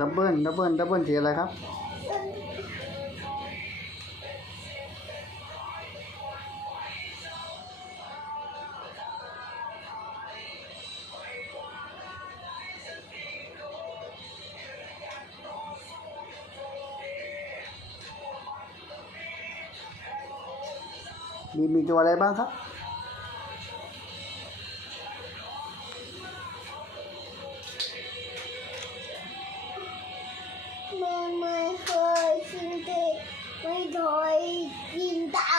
ดับเบิลดับเบิลดับเบิลสีอะไรครับ มีมีตัวอะไรบ้างครับ แม่ไม่เคยกินเด็กไม่เคยกินตา